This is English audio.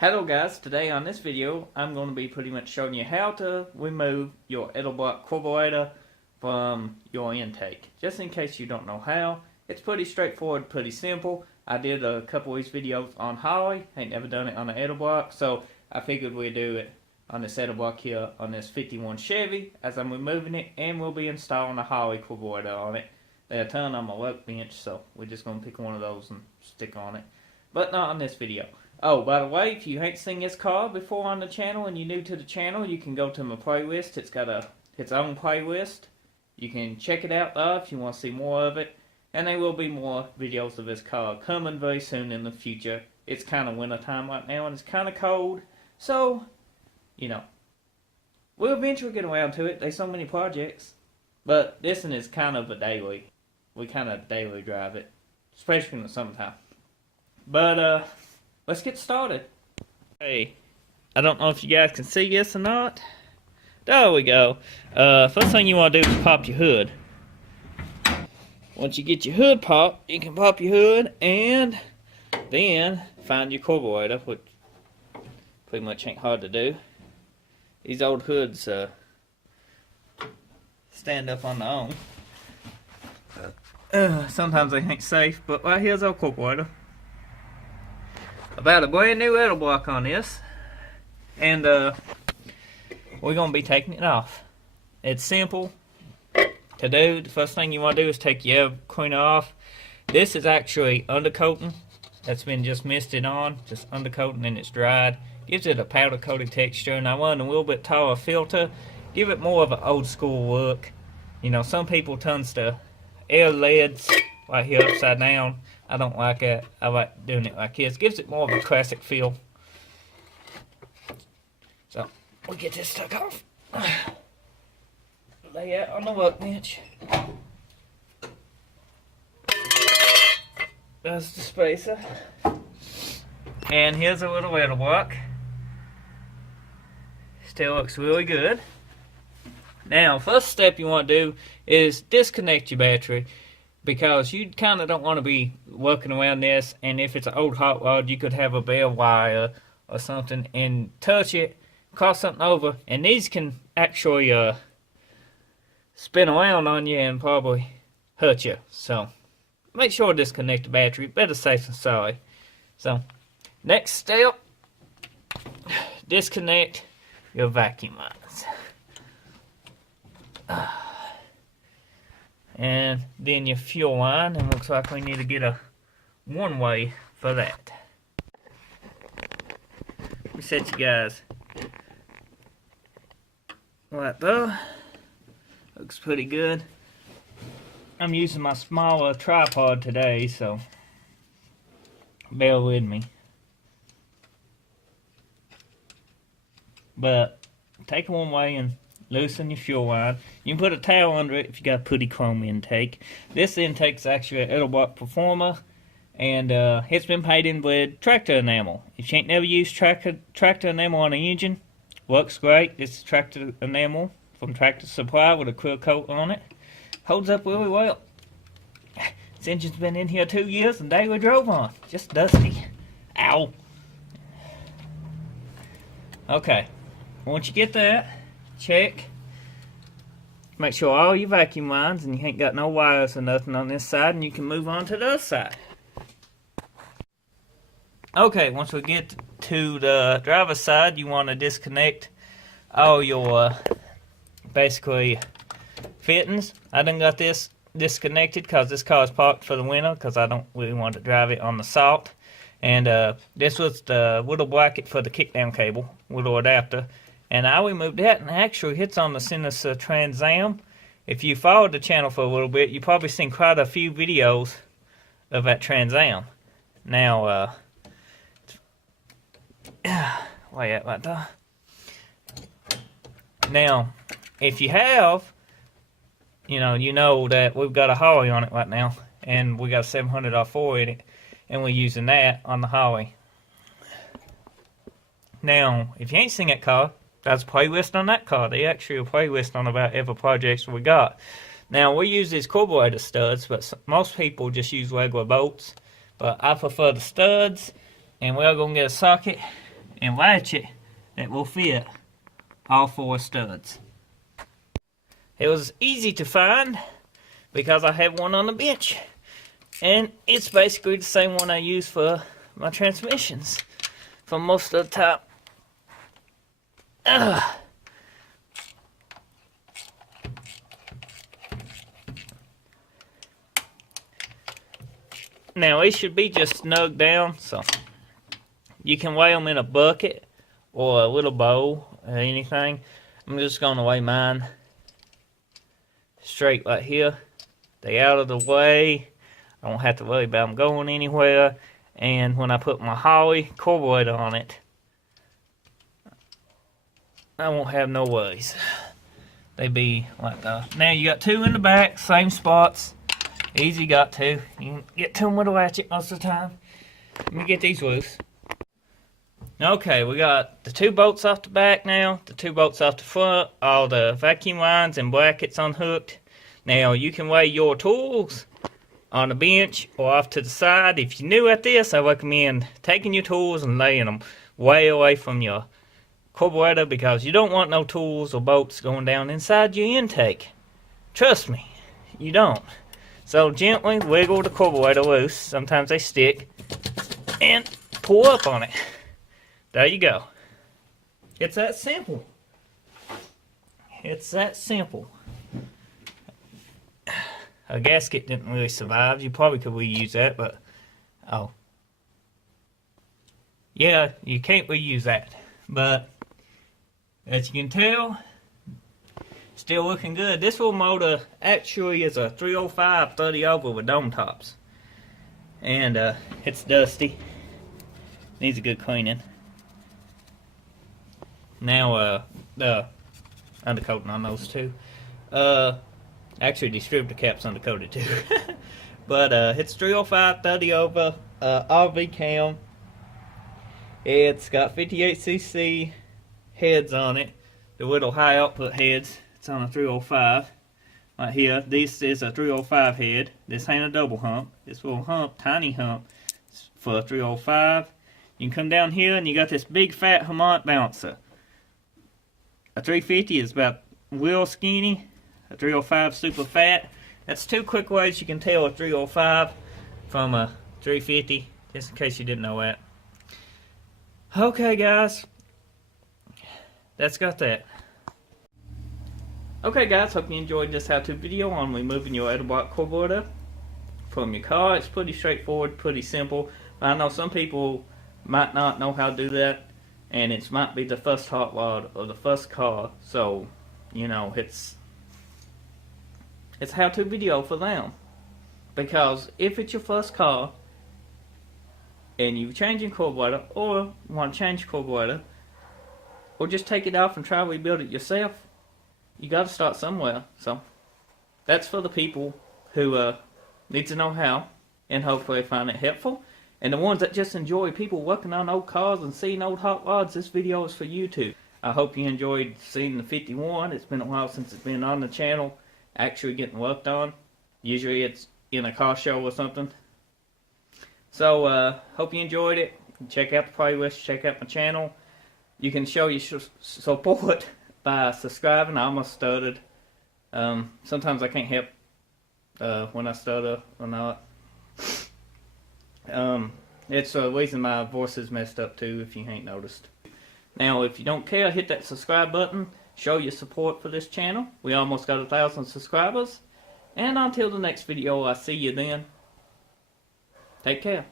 Hello guys, today on this video I'm going to be pretty much showing you how to remove your Edelbrock carburetor from your intake. Just in case you don't know how, it's pretty straightforward, pretty simple. I did a couple of these videos on highway, ain't never done it on an Edelbrock, so I figured we'd do it on this Edelbrock here on this 51 Chevy as I'm removing it, and we'll be installing a highway carburetor on it. They're a ton on my workbench, so we're just going to pick one of those and stick on it. But not on this video. Oh, by the way, if you ain't seen this car before on the channel and you're new to the channel, you can go to my playlist. It's got its own playlist. You can check it out there if you want to see more of it. And there will be more videos of this car coming very soon in the future. It's kind of winter time right now and it's kind of cold. So, you know, we'll eventually get around to it. There's so many projects. But this one is kind of a daily. We kind of daily drive it. Especially in the summertime. But, let's get started. Hey, I don't know if you guys can see this or not. There we go. First thing you want to do is pop your hood. Once you get your hood popped, you can pop your hood and then find your carburetor, which pretty much ain't hard to do. These old hoods stand up on their own. Sometimes they ain't safe, but right here's our carburetor. About a brand new Edelbrock on this, and we're going to be taking it off. It's simple to do. The first thing you want to do is take your air cleaner off. This is actually undercoating that's been just misted on, just undercoating, and it's dried. Gives it a powder coated texture, and I run a little bit taller filter, give it more of an old school look. You know, some people tends to air leads right here upside down. I don't like it. I like doing it like this. Gives it more of a classic feel. So, we get this stuck off. Lay it on the workbench. That's the spacer. And here's a little Edelbrock. Still looks really good. Now, first step you want to do is disconnect your battery, because you kind of don't want to be working around this, and if it's an old hot rod, you could have a bare wire or something and touch it, cross something over, and these can actually spin around on you and probably hurt you. So make sure to disconnect the battery. Better safe than sorry. So next step, disconnect your vacuum lines. And then your fuel line, and looks like we need to get a one-way for that. We set you guys right there. Looks pretty good. I'm using my smaller tripod today, so bear with me. But take it one way and loosen your fuel line. You can put a towel under it if you got a pretty chrome intake. This intake's actually an Edelbrock Performance, and it's been painted with tractor enamel. If you ain't never used tractor enamel on an engine, works great. It's tractor enamel from Tractor Supply with a clear coat on it. Holds up really well. This engine's been in here 2 years and daily drove on. Just dusty. Ow. Okay. Once you get that, check. Make sure all your vacuum lines and you ain't got no wires or nothing on this side, and you can move on to the other side. Okay, once we get to the driver's side, you want to disconnect all your basically fittings. I done got this disconnected because this car is parked for the winter because I don't really want to drive it on the salt. And this was the little bracket for the kickdown cable, little adapter. And I removed that, and actually it's on the Sinus Trans Am. If you followed the channel for a little bit, you've probably seen quite a few videos of that Trans Am. Now, way out right there. Now, if you have, you know that we've got a Holly on it right now, and we got a 700R4 in it, and we're using that on the Holly. Now, if you ain't seen that car, that's a playlist on that car. They actually a playlist on about every project we got. Now, we use these carburetor studs, but most people just use regular bolts. But I prefer the studs, and we're going to get a socket and ratchet that will fit all 4 studs. It was easy to find because I have one on the bench, and it's basically the same one I use for my transmissions for most of the time. Now it should be just snug down, so you can weigh them in a bucket or a little bowl or anything. I'm just going to weigh mine straight right here. They out of the way. I don't have to worry about them going anywhere. And when I put my Holly carburetor on it, I won't have no worries. They be like that. Now you got 2 in the back, same spots. Easy got 2. You can get to them with a ratchet most of the time. Let me get these loose. Okay, we got the 2 bolts off the back now, the 2 bolts off the front, all the vacuum lines and brackets unhooked. Now you can weigh your tools on the bench or off to the side. If you're new at this, I recommend taking your tools and laying them way away from your carburetor because you don't want no tools or bolts going down inside your intake. Trust me, you don't. So gently wiggle the carburetor loose, sometimes they stick, and pull up on it. There you go. It's that simple. It's that simple. A gasket didn't really survive. You probably could reuse that, but oh. Yeah, you can't reuse that. But as you can tell, still looking good. This little motor actually is a 305 30 over with dome tops. And it's dusty. Needs a good cleaning. Now the undercoating on those too. Actually distributor cap's undercoated too. But it's 305 30 over RV cam. It's got 58cc heads on it. The little high output heads. It's on a 305. Right here, this is a 305 head. This ain't a double hump. This little hump, tiny hump, for a 305. You can come down here and you got this big fat harmonic balancer. A 350 is about real skinny. A 305 super fat. That's 2 quick ways you can tell a 305 from a 350, just in case you didn't know that. Okay guys, that's got that. Okay guys, hope you enjoyed this how-to video on removing your Edelbrock carburetor from your car. It's pretty straightforward, pretty simple. I know some people might not know how to do that, and it might be the first hot rod or the first car, so you know it's how-to video for them. Because if it's your first car and you're changing carburetor or want to change carburetor or just take it off and try to rebuild it yourself, you got to start somewhere. So that's for the people who need to know how, and hopefully find it helpful. And the ones that just enjoy people working on old cars and seeing old hot rods, this video is for you too. I hope you enjoyed seeing the 51. It's been a while since it's been on the channel actually getting worked on. Usually it's in a car show or something. So hope you enjoyed it. Check out the playlist, check out my channel. You can show your support by subscribing. I almost stuttered. Sometimes I can't help when I stutter or not. It's the reason my voice is messed up too, if you ain't noticed. Now if you don't care, hit that subscribe button. Show your support for this channel. We almost got 1,000 subscribers. And until the next video, I'll see you then. Take care.